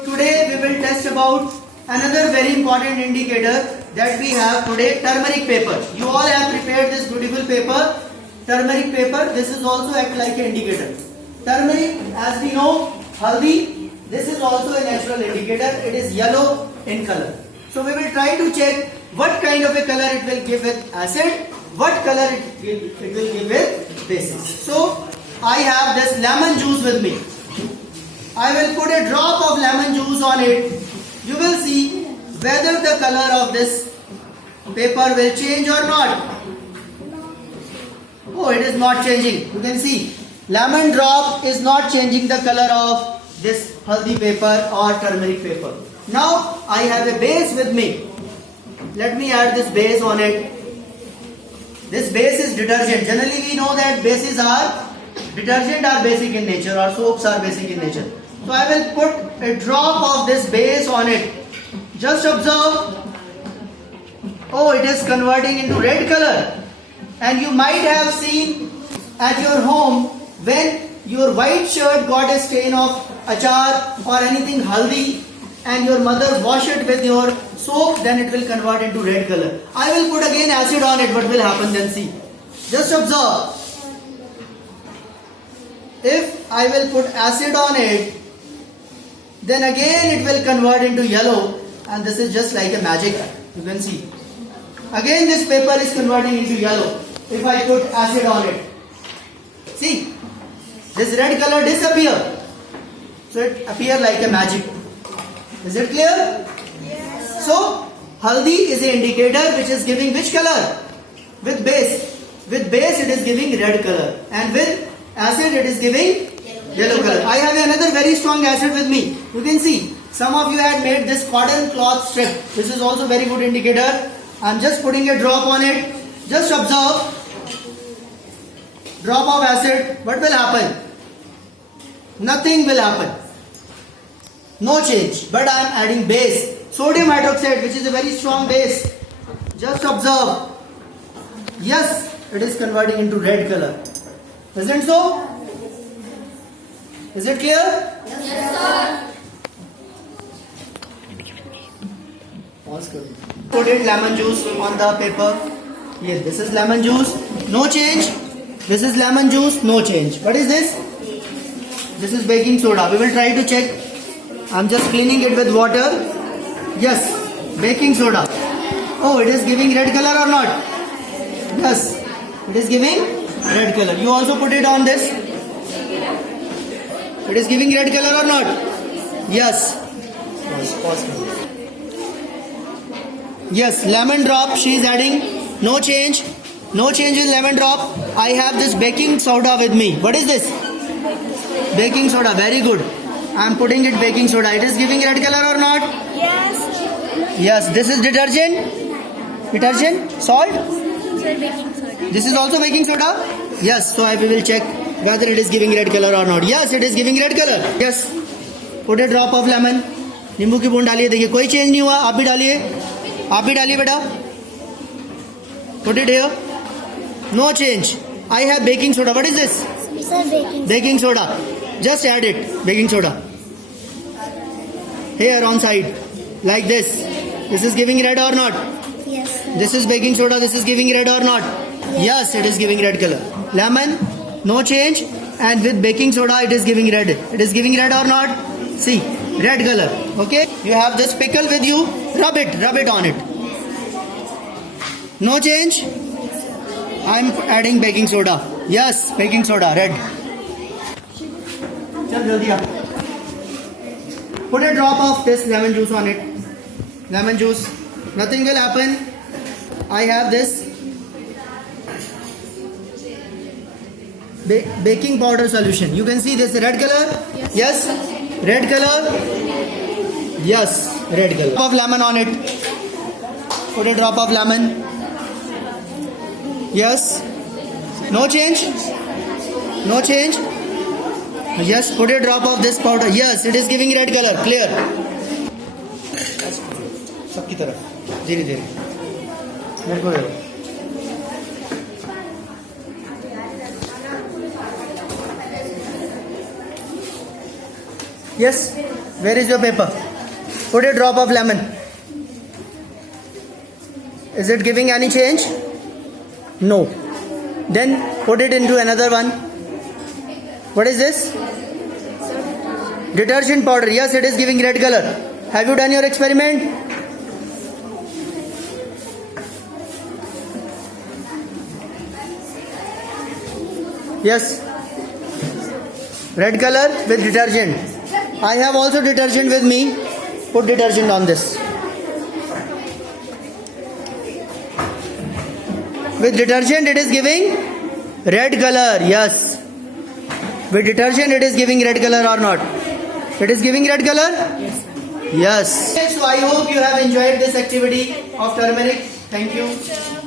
Today we will test about another very important indicator that we have today, turmeric paper. You all have prepared this beautiful paper, turmeric paper. This is also act like an indicator. Turmeric, as we know, haldi, this is also a natural indicator. It is yellow in color. So we will try to check what kind of a color it will give with acid, what color it will give with basis. So I have this lemon juice with me. I will put a drop of lemon juice on it. You will see whether the color of this paper will change or not. Oh, it is not changing. You can see lemon drop is not changing the color of this haldi paper or turmeric paper. Now I have a base with me. Let me add this base on it. This base is detergent. Generally we know that bases are detergent are basic in nature or soaps are basic in nature. So I will put a drop of this base on it. Just observe. Oh, it is converting into red color. And you might have seen at your home when your white shirt got a stain of achar or anything haldi and your mother wash it with your soap, then it will convert into red color. I will put again acid on it. What will happen then? See. Just observe. If I will put acid on it, then again it will convert into yellow, and this is just like a magic. You can see. Again this paper is converting into yellow if I put acid on it. See, this red color disappear. So it appear like a magic. Is it clear? Yes. So haldi is an indicator which is giving which color? With base. With base it is giving red color, and with acid it is giving yellow color. I have another very strong acid with me. You can see some of you had made this cotton cloth strip. This is also very good indicator. I am just putting a drop on it. Just observe. Drop of acid. What will happen? Nothing will happen. No change. But I am adding base. Sodium hydroxide, which is a very strong base. Just observe. Yes, it is converting into red color. Isn't so? Is it clear? Yes, sir. Pause karo. Coated lemon juice on the paper. Here, this is lemon juice. No change. This is lemon juice. No change. What is this? This is baking soda. We will try to check. I am just cleaning it with water. Yes, baking soda. Oh, it is giving red color or not? Yes, it is giving red color. You also put it on this. It is giving red color or not? Yes. Pause. Yes, lemon drop she is adding. No change. No change in lemon drop. I have this baking soda with me. What is this? Baking soda. Very good. I am putting it baking soda. It is giving red color or not? Yes. Yes. This is detergent. Detergent. Salt. Sir, baking soda. This is also baking soda? Yes, so we will check whether it is giving red color or not. Yes, it is giving red color. Yes. Put a drop of lemon. नींबू की बूंद डालिए. देखिए कोई change नहीं हुआ. आप भी डालिए. आप भी डालिए बेटा. Put it here. No change. I have baking soda. What is this? Sir, baking. Baking soda. Just add it. Baking soda. Here on side. Like this. This is giving red or not? Yes, sir. This is baking soda. This is giving red or not? Yes, it is giving red color. Lemon, no change. And with baking soda, it is giving red. It is giving red or not? See, red color. Okay. You have this pickle with you. Rub it on it. No change. I am adding baking soda. Yes, baking soda, red. Chal jaldi aa. Put a drop of this lemon juice on it. Lemon juice. Nothing will happen. I have this baking powder solution. You can see this red color. Yes. Red color. Yes, red color. Drop of lemon on it. Put a drop of lemon. Yes. No change. No change. Yes. Put a drop of this powder. Yes, it is giving red color. Clear. सबकी तरफ धीरे धीरे मेरे को Yes, Where is your paper? Put a drop of lemon. Is it giving any change? No. Then put it into another one. What is this? Detergent powder. Yes, it is giving red color. Have you done your experiment? Yes. Red color with detergent. I have also detergent with me. Put detergent on this. With detergent it is giving red color. Yes. With detergent it is giving red color or not? It is giving red color? Yes. So I hope you have enjoyed this activity of turmeric. Thank you.